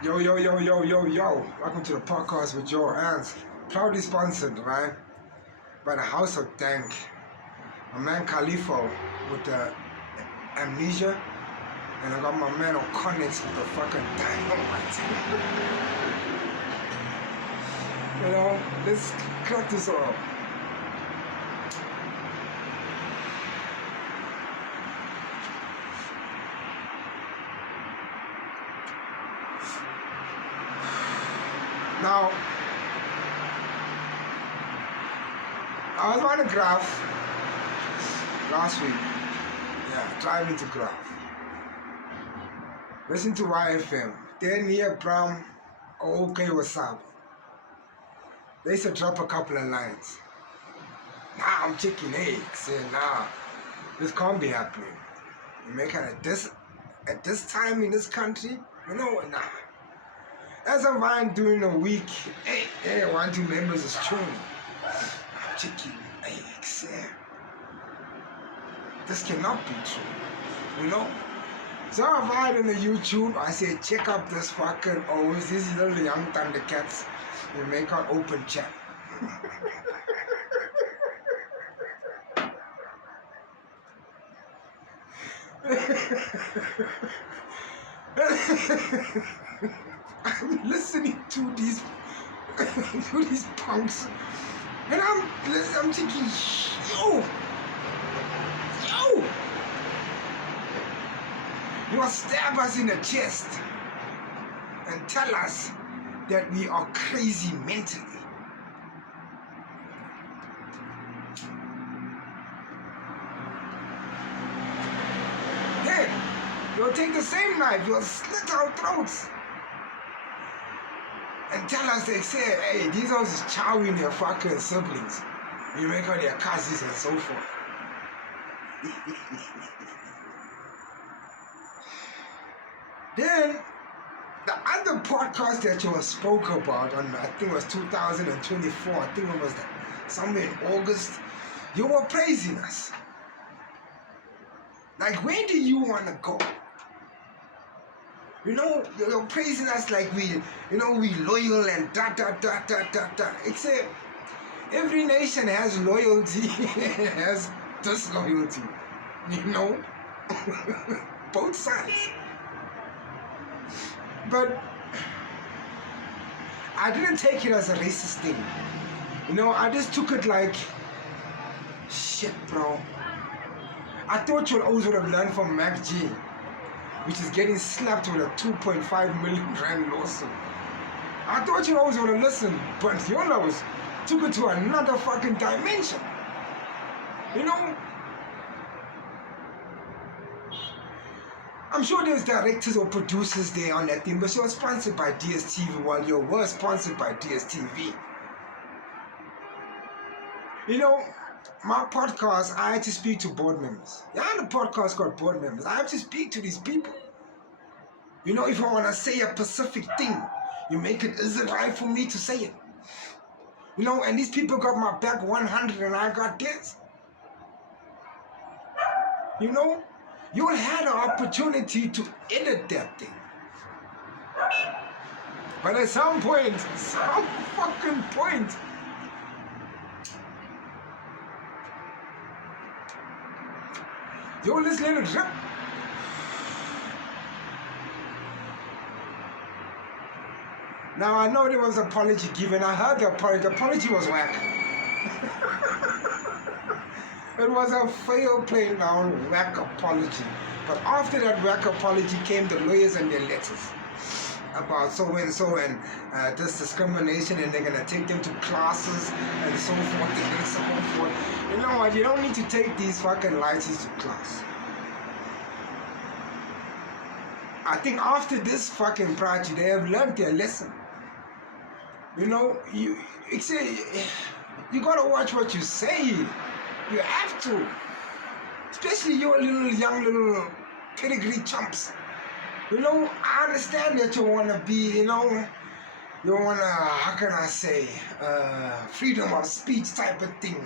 Yo, yo, yo, yo, yo, yo. Welcome to the podcast with your aunts. Proudly sponsored, right? By the House of Dank. My man Khalifa with the amnesia. And I got my man O'Connix with the fucking dynamite. You know, let's crack this off. Now, I was on a graph last week. Yeah, driving to graph. Listen to YFM. They're near Bram. Okay, Wasabi. They used to drop a couple of lines. Nah, I'm chicken eggs. Yeah, nah, this can't be happening. You make it at this time in this country? You know, nah. As I'm fine during the week, hey, 1, 2 members is true. I'm chicken eggs. Yeah. This cannot be true. You know? So I find on the YouTube, I say check up this fucking always these little young Thundercats. We make an open chat. I'm listening to these punks, and I'm thinking, yo, you want to stab us in the chest and tell us that we are crazy mentally. Then you'll take the same knife, you'll slit our throats and tell us, they say, hey, these are just chowing their fucking siblings. You make all their cousins and so forth. Then the other podcast that you spoke about on, I think it was 2024, I think it was somewhere in August, you were praising us. Like, where do you want to go? You know, you're praising us like we loyal and da da da da da da. Except every nation has loyalty, has disloyalty. You know, both sides. But I didn't take it as a racist thing. You know, I just took it like, shit, bro. I thought you always would have learned from Mac G, which is getting slapped with a 2.5 million rand lawsuit. I thought you always would have listened, but your laws took it to another fucking dimension. You know? I'm sure there's directors or producers there on that thing, but she was sponsored by DSTV while you were sponsored by DSTV. You know, my podcast, I had to speak to board members. Yeah, the podcast got board members. I have to speak to these people. You know, if I want to say a specific thing, you make it, is it right for me to say it? You know, and these people got my back 100 and I got theirs. You know? You had an opportunity to edit that thing. But at some point, you just let it rip. Now I know there was an apology given. I heard the apology. The apology was whack. It was a fail plain down whack apology. But after that whack apology came the lawyers and their letters about so and so and this discrimination, and they're gonna take them to classes and so forth and so forth. You know what? You don't need to take these fucking licenses to class. I think after this fucking project, they have learned their lesson. You know, you gotta watch what you say. You have to. Especially your young little pedigree chumps. You know, I understand that you wanna be, you know, you wanna, how can I say, freedom of speech type of thing.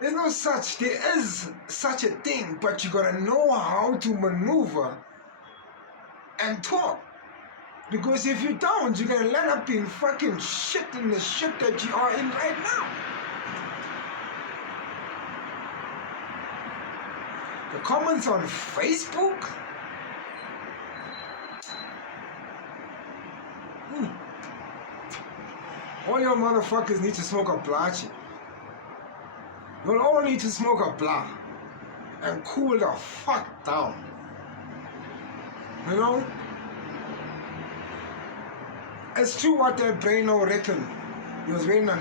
There is such a thing, but you gotta know how to maneuver and talk. Because if you don't, you're gonna land up in fucking shit in the shit that you are in right now. The comments on Facebook? All your motherfuckers need to smoke a blachi. You'll all need to smoke a blah and cool the fuck down. You know? It's true what that braino reckon. He was wearing a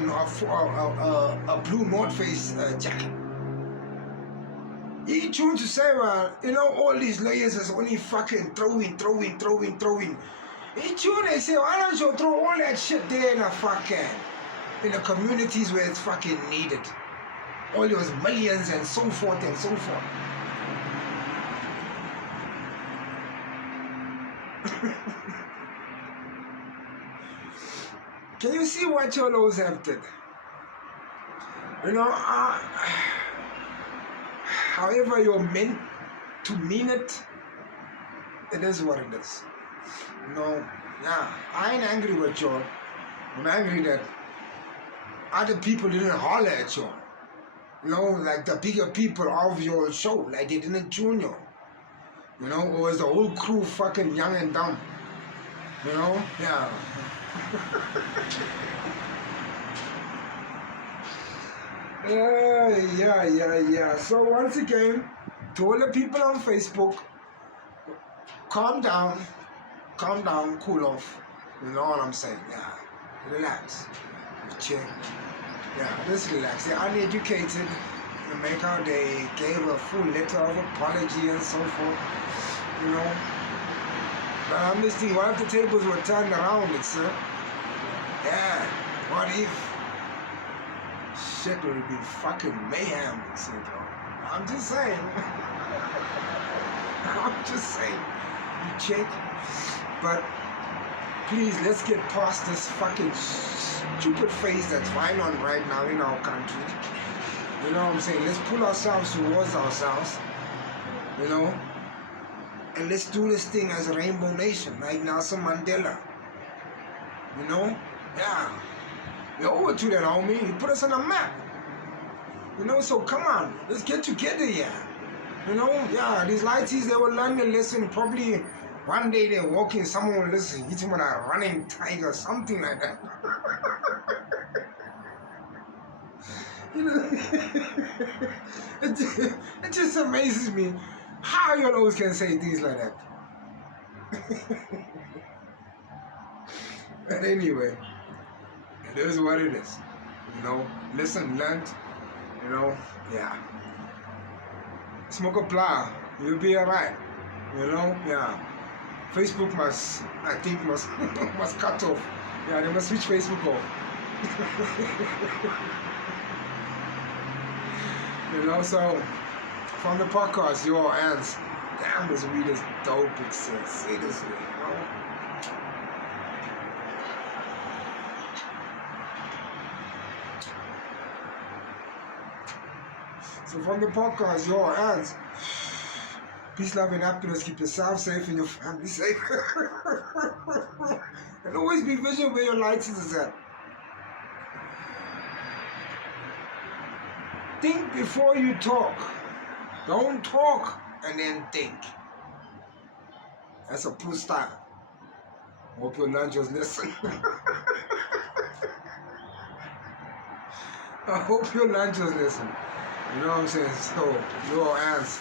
blue North Face jacket. He tuned to say, well, you know, all these lawyers is only fucking throwing. He tuned and say, why don't you throw all that shit there in the communities where it's fucking needed? All those millions and so forth and so forth. Can you see what your laws have did? You know, however you're meant to mean it, it is what it is. You know, yeah, I ain't angry with you. I'm angry that other people didn't holler at you. You know, like the bigger people of your show, like they didn't tune you. You know, or was the whole crew fucking young and dumb. You know, yeah. Yeah. So once again, to all the people on Facebook, calm down, cool off. You know what I'm saying? Yeah, relax, chill. Yeah, just relax. They're uneducated. They gave a full letter of apology and so forth. You know. But I'm just thinking, what if the tables were turned around, yeah, what if shit would be fucking mayhem, I'm just saying. You check. But please, let's get past this fucking stupid phase that's going on right now in our country. You know what I'm saying? Let's pull ourselves towards ourselves. You know? And let's do this thing as a Rainbow Nation, like Nelson Mandela. You know? Yeah. We're over to that, homie. He put us on a map. You know, so come on. Let's get together here. You know? Yeah, these lighties, they will learn a lesson. Probably one day they're walking, someone will listen, hit him with a running tiger, something like that. You know? It just amazes me how you always can say things like that. But anyway, it is what it is. You know, listen, learn. You know, yeah. Smoke a plow, you'll be alright. You know, yeah. Facebook must cut off. Yeah, they must switch Facebook off. You know, so from the podcast, your ants. Damn, this weed is dope, seriously, you know. So from the podcast, your ants. Peace, love, and happiness. Keep yourself safe and your family safe. And always be vigilant where your lights is at. Think before you talk. Don't talk and then think. That's a push style. Hope your lunch was listening. I hope your lunch was listening. You know what I'm saying? So, your ants.